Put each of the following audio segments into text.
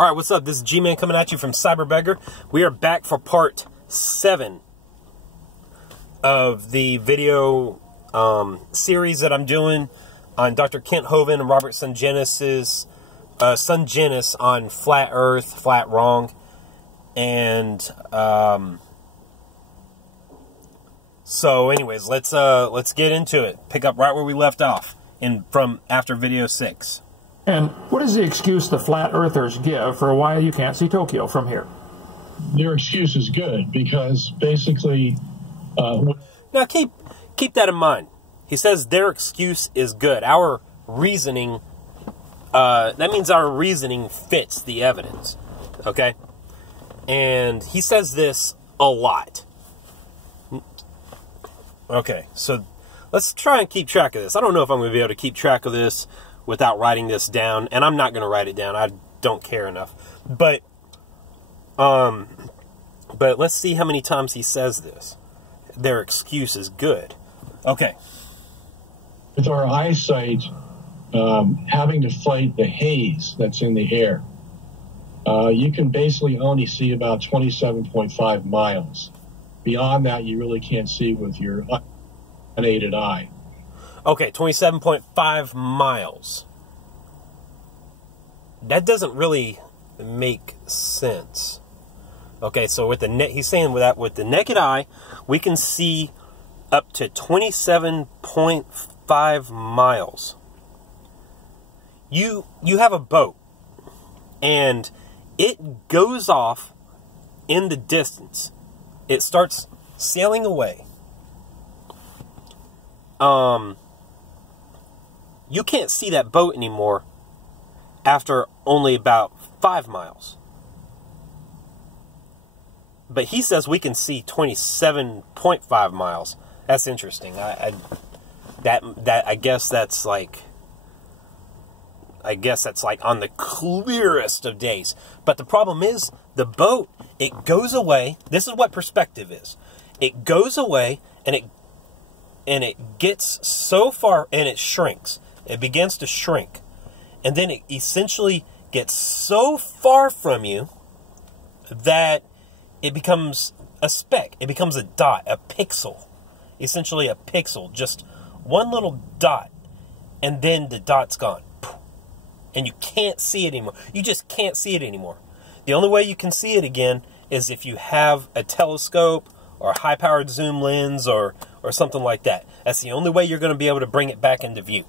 All right, what's up? This is G-Man coming at you from Cyberbeggar. We are back for part 7 of the video series that I'm doing on Dr. Kent Hovind and Robert Sungenis' on Flat Earth, Flat Wrong. And so anyways, let's get into it. Pick up right where we left off from after video 6. And what is the excuse the flat earthers give for why you can't see Tokyo from here? Their excuse is good because basically... now keep that in mind. He says their excuse is good. Our reasoning, that means our reasoning fits the evidence. Okay? And he says this a lot. Okay, so let's try and keep track of this. I don't know if I'm going to be able to keep track of this without writing this down, and I'm not going to write it down. I don't care enough. But let's see how many times he says this. Their excuse is good. Okay. With our eyesight having to fight the haze that's in the air, you can basically only see about 27.5 miles. Beyond that, you really can't see with your unaided eye. Okay, 27.5 miles. That doesn't really make sense. Okay, so with he's saying with the naked eye, we can see up to 27.5 miles. You have a boat, and it goes off in the distance. It starts sailing away. You can't see that boat anymore after only about 5 miles. But he says we can see 27.5 miles. That's interesting. I guess that's like on the clearest of days. But the problem is the boat, it goes away. This is what perspective is. It goes away and it gets so far and it shrinks. It begins to shrink. And then it essentially gets so far from you that it becomes a speck. It becomes a dot, a pixel. Essentially a pixel, just one little dot. And then the dot's gone. And you can't see it anymore. You just can't see it anymore. The only way you can see it again is if you have a telescope or a high-powered zoom lens or something like that. That's the only way you're going to be able to bring it back into view.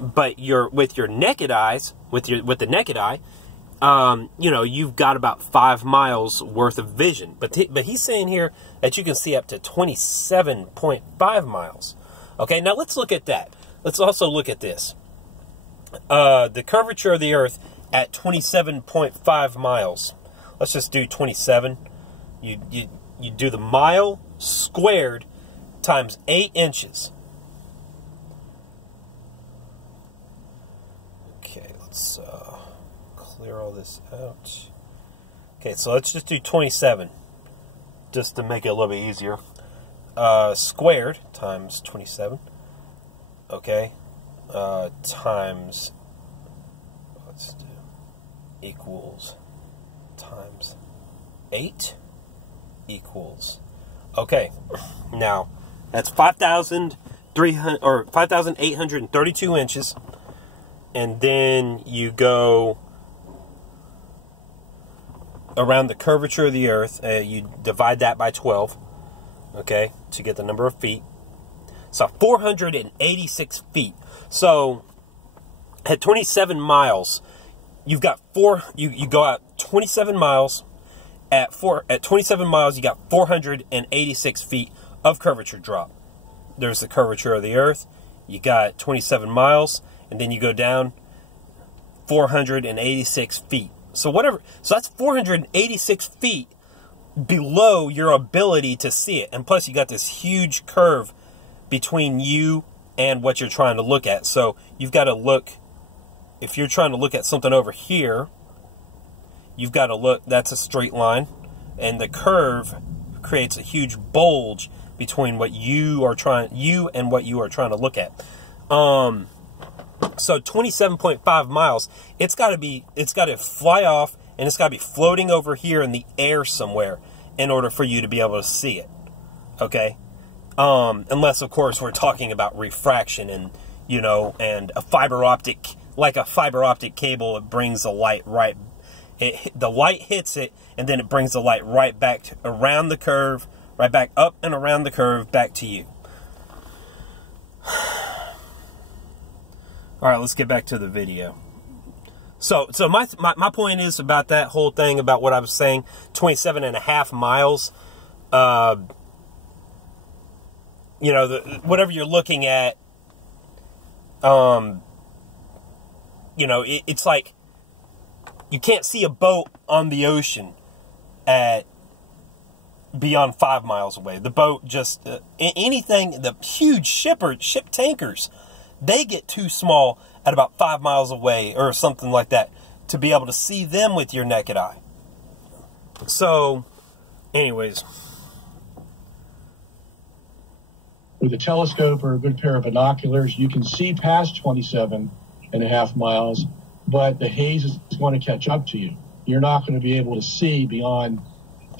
But with the naked eye, you've got about 5 miles worth of vision. But he's saying here that you can see up to 27.5 miles. Okay, now let's look at that. Let's also look at this. The curvature of the Earth at 27.5 miles. Let's just do 27. You do the mile squared times 8 inches. Okay, let's clear all this out. Okay, so let's just do 27, just to make it a little bit easier. Squared times 27. Okay, times, let's do, equals, times 8 equals. Okay, now that's 5,832 inches, and then you go around the curvature of the Earth. You divide that by 12, okay, to get the number of feet. So 486 feet. So at 27 miles, you've got you go out 27 miles. At 27 miles, you got 486 feet of curvature drop. There's the curvature of the Earth. You got 27 miles, and then you go down 486 feet. So that's 486 feet below your ability to see it. And plus, you got this huge curve between you and what you're trying to look at. So you've got to look, if you're trying to look at something over here, you've got to look, that's a straight line, and the curve creates a huge bulge between what you and what you are trying to look at. So 27.5 miles, it's got to fly off, and it's got to be floating over here in the air somewhere in order for you to be able to see it. Okay? Unless, of course, we're talking about refraction and, you know, and a fiber optic, like a fiber optic cable, it brings the light right, the light hits it, and then it brings the light right back around the curve, right back up and around the curve, back to you. All right, let's get back to the video. So my point is about that whole thing, about what I was saying, 27.5 miles. You know, whatever you're looking at, you know, it's like you can't see a boat on the ocean at beyond 5 miles away. The boat just, anything, the huge ship tankers, they get too small at about 5 miles away or something like that to be able to see them with your naked eye. So, anyways. With a telescope or a good pair of binoculars, you can see past 27.5 miles, but the haze is going to catch up to you. You're not going to be able to see beyond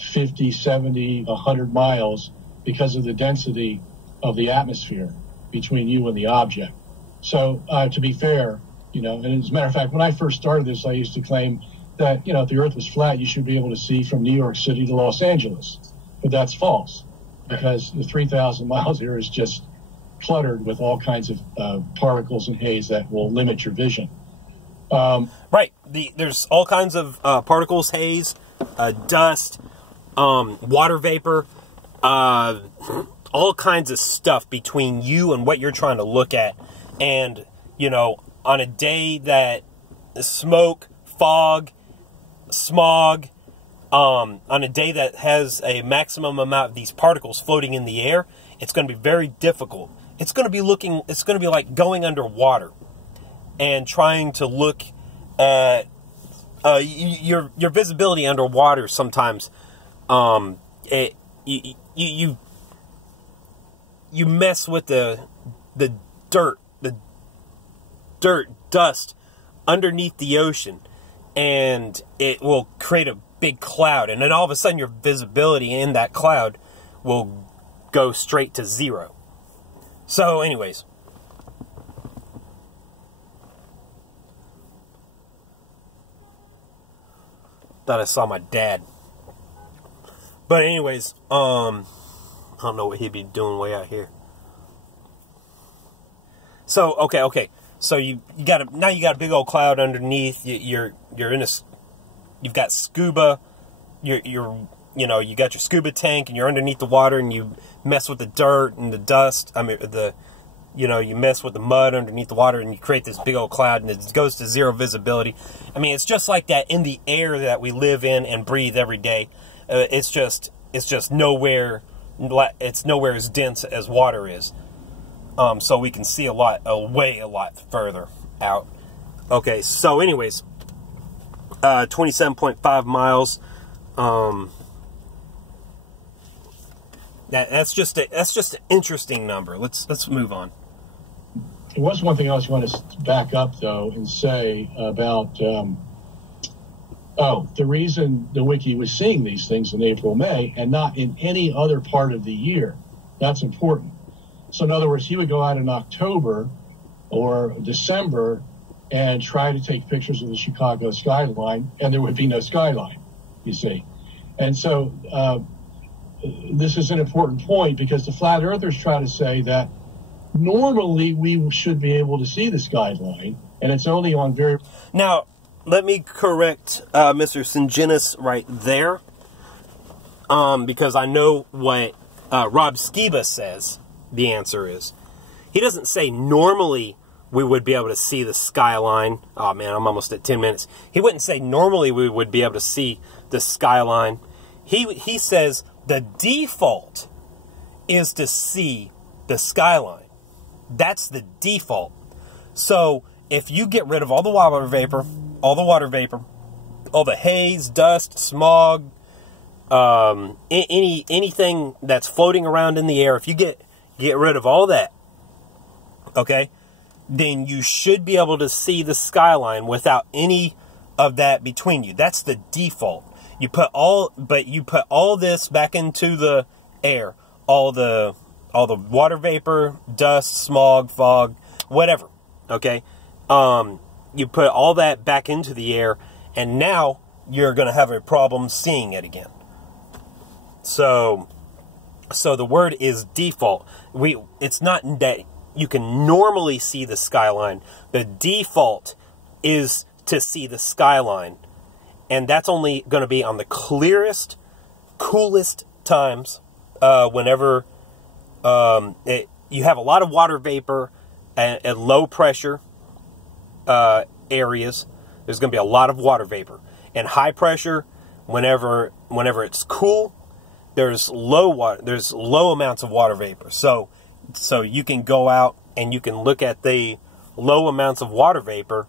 50, 70, 100 miles because of the density of the atmosphere between you and the object. So, to be fair, you know, and as a matter of fact, when I first started this, I used to claim that, you know, if the Earth was flat, you should be able to see from New York City to Los Angeles. But that's false, because the 3,000 miles here is just cluttered with all kinds of particles and haze that will limit your vision. Right. There's all kinds of particles, haze, dust, water vapor, all kinds of stuff between you and what you're trying to look at. And, you know, on a day that smoke, fog, smog, on a day that has a maximum amount of these particles floating in the air, it's going to be very difficult. It's going to be like going underwater and trying to look at your visibility underwater. Sometimes you mess with the dust underneath the ocean, and it will create a big cloud, and then all of a sudden your visibility in that cloud will go straight to zero. So anyways, thought I saw my dad. But anyways, I don't know what he'd be doing way out here. So okay. So you got a big old cloud underneath. You're in you've got scuba. You got your scuba tank, and you're underneath the water, and you mess with the dirt and the dust. You mess with the mud underneath the water, and you create this big old cloud, and it goes to zero visibility. I mean, it's just like that in the air that we live in and breathe every day. It's just nowhere. It's nowhere as dense as water is. So we can see a lot further out. Okay, so anyways, 27.5 miles. That's just an interesting number. Let's move on. There was one thing I was going to back up though and say about the reason the wiki was seeing these things in April, May, and not in any other part of the year. That's important. So in other words, he would go out in October or December and try to take pictures of the Chicago skyline, and there would be no skyline, you see. And so this is an important point, because the flat earthers try to say that normally we should be able to see the skyline, and it's only on very... Now, let me correct Mr. Singenis right there, because I know what Rob Skiba says the answer is. He doesn't say normally we would be able to see the skyline. Oh man, I'm almost at 10 minutes. He wouldn't say normally we would be able to see the skyline. He says the default is to see the skyline. That's the default. So if you get rid of all the water vapor, all the haze, dust, smog, anything that's floating around in the air, if you get rid of all that, okay, then you should be able to see the skyline without any of that between you. That's the default. You put all this back into the air, all the water vapor, dust, smog, fog, whatever. Okay, you put all that back into the air, and now you're going to have a problem seeing it again. So the word is default. It's not that you can normally see the skyline. The default is to see the skyline. And that's only going to be on the clearest, coolest times whenever you have a lot of water vapor at low pressure areas. There's going to be a lot of water vapor. And high pressure, whenever it's cool, there's low amounts of water vapor. So you can go out and you can look at the low amounts of water vapor,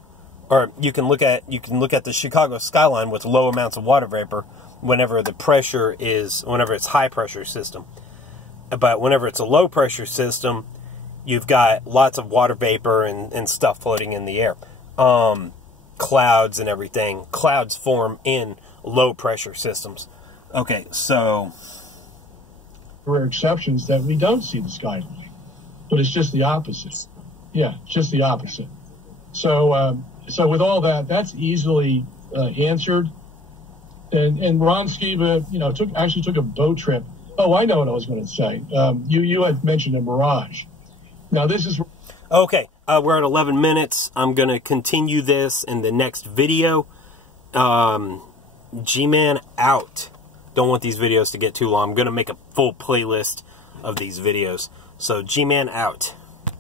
or you can look at the Chicago skyline with low amounts of water vapor whenever it's high pressure system. But whenever it's a low pressure system, you've got lots of water vapor and stuff floating in the air. Clouds and everything. Clouds form in low pressure systems. Okay, so there are exceptions that we don't see the skyline, but it's just the opposite. Yeah, it's just the opposite. So with all that, that's easily answered. And Ron Skiba, actually took a boat trip. Oh, I know what I was going to say. You had mentioned a Mirage. Now this is okay. We're at 11 minutes. I'm going to continue this in the next video. G-Man out. Don't want these videos to get too long. I'm going to make a full playlist of these videos. So G-Man out.